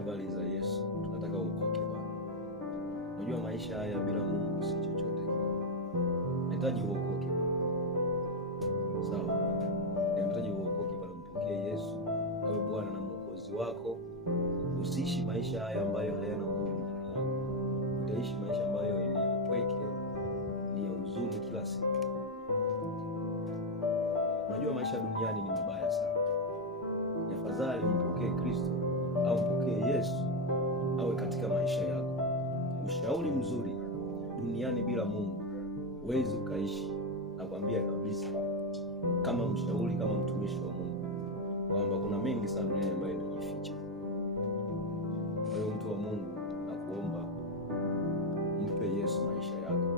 Habari za Yesu, tunataka uokoke Bwana. Unajua maisha haya bila Mungu si chochote. Unahitaji uokoke Bwana. Sawa. Unahitaji uokoke Bwana, mpokee Yesu awe Bwana na Mwokozi wako. Usiishi maisha haya ambayo hayana Mungu ndani yako. Utaishi maisha ambayo ni upweke, ni huzuni kila siku. Unajua maisha duniani ni mabaya sana. Afadhali mpokee Kristo au mpokee Yesu awe katika maisha yako. Ushauri mzuri, duniani bila Mungu huwezi ukaishi. Nakwambia kabisa, kama mshauri, kama mtumishi wa Mungu, kwamba kuna mengi sana duniani ambayo yanajificha. Kwa hiyo mtu wa Mungu, nakuomba mpe Yesu maisha yako.